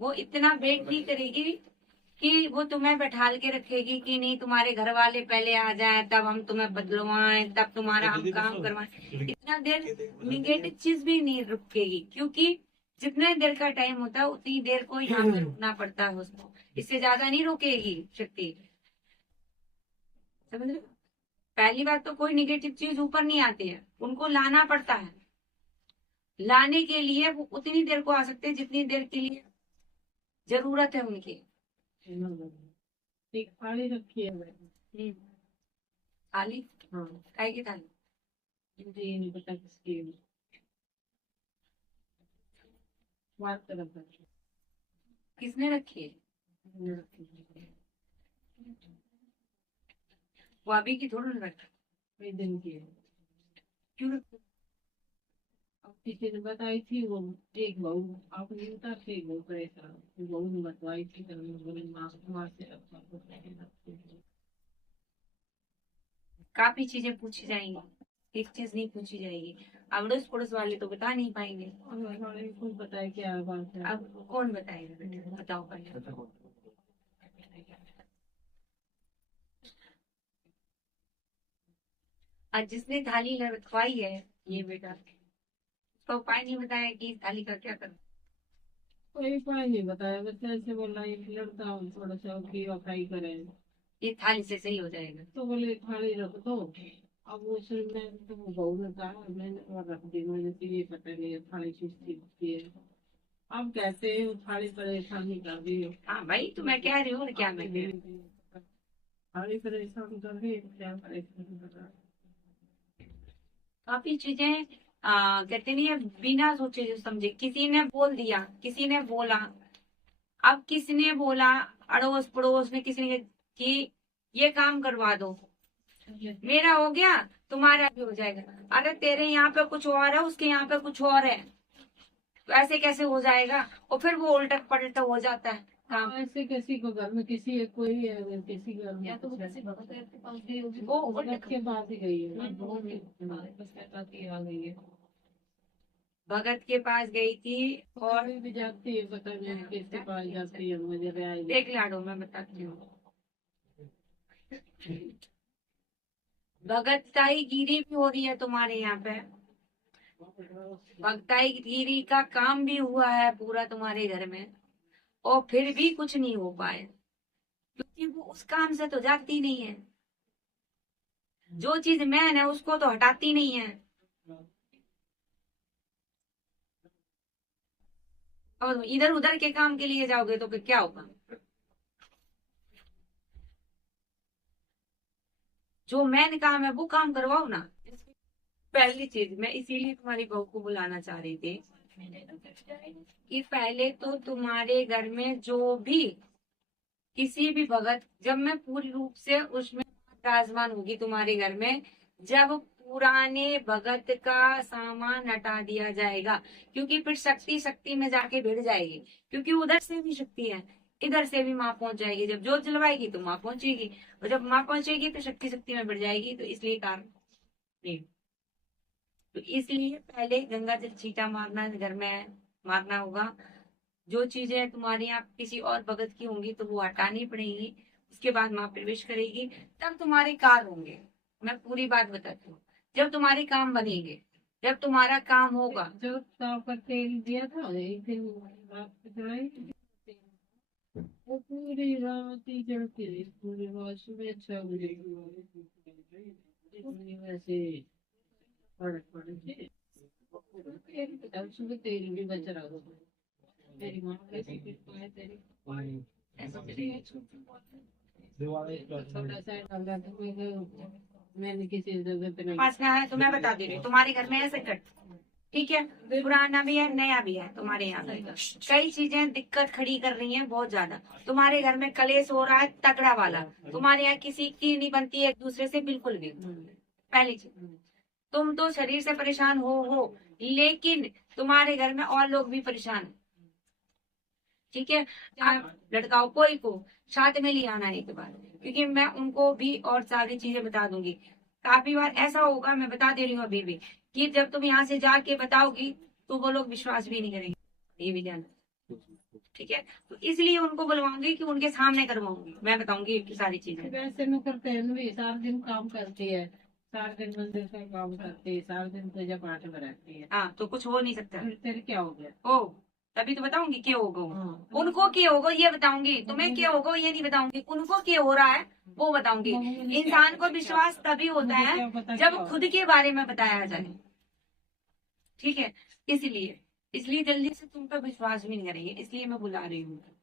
वो इतना वेट नहीं करेगी कि वो तुम्हें बैठाल के रखेगी कि नहीं तुम्हारे घर वाले पहले आ जाएं तब हम तुम्हें बदलवाएं, तब तुम्हारा हम काम करवाएं। इतना देर निगेटिव चीज भी नहीं रुकेगी, क्योंकि जितने देर का टाइम होता है उतनी देर को यहाँ पे रुकना पड़ता है उसको, इससे ज्यादा नहीं रुकेगी शक्ति। समझ रहे हो? पहली बात तो कोई निगेटिव चीज ऊपर नहीं आती है, उनको लाना पड़ता है। लाने के लिए वो उतनी देर को आ सकते हैं जितनी देर के लिए जरूरत है उनकी। एक थाली रखी है मैंने। थाली? हाँ। काय की थाली? मुझे ये नहीं पता किसकी है। बात तरफ रखी किसने रखी है? है। रखी है। वो अभी की थोड़ी ना रखी। कई दिन की है। क्यों रखी? अब किसी ने बताई थी वो, एक बहू आप नहीं बता थे, एक बहू परेशान, बहू ने बताई थी तो मैं बोली माँ माँ से रखा तो काफी चीजें पूछी जाएंगी, एक चीज नहीं पूछी जाएगी। अड़ोस पड़ोस वाले तो बता नहीं पाएंगे। कुछ बताए क्या बात है। अब कौन बताएगा बेटा, बताओ पहले। आज जिसने थाली रखवाई है ये बेटा, उसका उपाय नहीं बताया कि इस थाली का क्या करूं। कोई उपाय नहीं बताया, बस ऐसे बोला ये लड़का थोड़ा सा की वफाई करे ये थाली से सही हो जाएगा। तो बोले थाली रख दो। अब उसमें तो बहू ने कहा मैंने और रख दी, मुझे तो ये पता नहीं थाली किस चीज की है। अब कहते हैं थाली परेशानी कर दी हो। हाँ भाई, तो मैं कह रही हूँ और क्या मैं कह रही हूँ। थाली परेशान कर रही है, क्या परेशान कर रहा है। काफी चीजें कहते नहीं है, बिना सोचे जो समझे किसी ने बोल दिया, किसी ने बोला। अब किसने बोला? अड़ोस पड़ोस ने किसी ने कि ये काम करवा दो, मेरा हो गया तुम्हारा भी हो जाएगा। अरे तेरे यहाँ पे कुछ और है, उसके यहाँ पे कुछ और है, तो ऐसे कैसे हो जाएगा? और फिर वो उल्टा पलटा हो जाता है काम। ऐसे किसी को घर में किसी कोई है, अगर किसी घर में या तो वो किसी भगत के पास गई होगी, वो वो भगत के पास ही गई है। आ गई है। भगत के पास गई थी और अभी भी जाती है, पता नहीं किसके पास जाती है, मुझे देख लाडो मैं बताती हूँ। भगताई गिरी भी हो रही है तुम्हारे यहाँ पे, भगताई गिरी का काम भी हुआ है पूरा तुम्हारे घर में, और फिर भी कुछ नहीं हो पाए, क्योंकि वो उस काम से तो जाती नहीं है। जो चीज मैन है उसको तो हटाती नहीं है। और इधर उधर के काम के लिए जाओगे तो फिर क्या होगा? जो मैन काम है वो काम करवाओ ना। पहली चीज मैं इसीलिए तुम्हारी बहू को बुलाना चाह रही थी कि पहले तो तुम्हारे घर में जो भी किसी भी भगत, जब मैं पूरी रूप से उसमें विराजमान होगी तुम्हारे घर में, जब पुराने भगत का सामान हटा दिया जाएगा, क्योंकि फिर शक्ति शक्ति में जाके भिड़ जाएगी, क्योंकि उधर से भी शक्ति है, इधर से भी माँ पहुंच जाएगी। जब जोत जलवाएगी तो माँ पहुंचेगी, और जब माँ पहुंचेगी तो शक्ति शक्ति में भिड़ जाएगी, तो इसलिए कारण नहीं। तो इसलिए पहले गंगा जल छींटा मारना घर में मारना होगा। जो चीजें तुम्हारे यहाँ किसी और भगत की होंगी तो वो हटानी पड़ेगी, उसके बाद माँ प्रवेश करेगी, तब तुम्हारे कार्य होंगे। मैं पूरी बात बताती हूँ, जब तुम्हारे काम बनेंगे, जब तुम्हारा काम होगा। जो साफ का तेल दिया था एक दिन रात को चढ़ाई, वो पूरी रात ही जलती रही, पूरी रात सुबह 6 बजे वैसे फर्क पड़े थे। सुबह तेल भी बच रहा था। मेरी माँ कैसी कृपा है तेरी। थोड़ा सा डाला तो मैंने किसी जगह पे नहीं। पास में है तो मैं बता दे रही हूँ, तुम्हारे घर में है संकट, ठीक है, पुराना भी है नया भी है तुम्हारे यहाँ पे। कई चीजें दिक्कत खड़ी कर रही हैं बहुत ज्यादा। तुम्हारे घर में कलेश हो रहा है तगड़ा वाला, तुम्हारे यहाँ किसी की नहीं बनती है एक दूसरे से बिल्कुल भी। पहली चीज, तुम तो शरीर से परेशान हो, लेकिन तुम्हारे घर में और लोग भी परेशान हैं, ठीक है। आप लड़काओं कोई को साथ में ले आना एक बार, क्योंकि मैं उनको भी और सारी चीजें बता दूंगी। काफी बार ऐसा होगा, मैं बता दे रही हूँ अभी भी, कि जब तुम यहाँ से जाके बताओगी तो वो लोग विश्वास भी नहीं करेंगे, ये भी ध्यान। ठीक है, तो इसलिए उनको बुलवाऊंगी कि उनके सामने करवाऊंगी, मैं बताऊंगी कि सारी चीजें। वैसे मैं करते हैं भी सारा दिन काम करती है, सारा दिन मंदिर का काम करती है, सारा दिन पूजा पाठ में रहती है, हाँ, तो कुछ हो नहीं सकता। फिर तेरे क्या हो गया? ओ, तभी तो बताऊंगी क्या होगा। हाँ, उनको क्या होगा ये बताऊंगी, तुम्हें क्या होगा ये नहीं बताऊंगी, उनको क्या हो रहा है वो बताऊंगी। इंसान को विश्वास तभी होता मुझे क्या है पता जब क्या खुद के बारे में बताया जाए, ठीक है। इसलिए इसलिए जल्दी से तुम पर विश्वास भी नहीं करेंगे, इसलिए मैं बुला रही हूँ।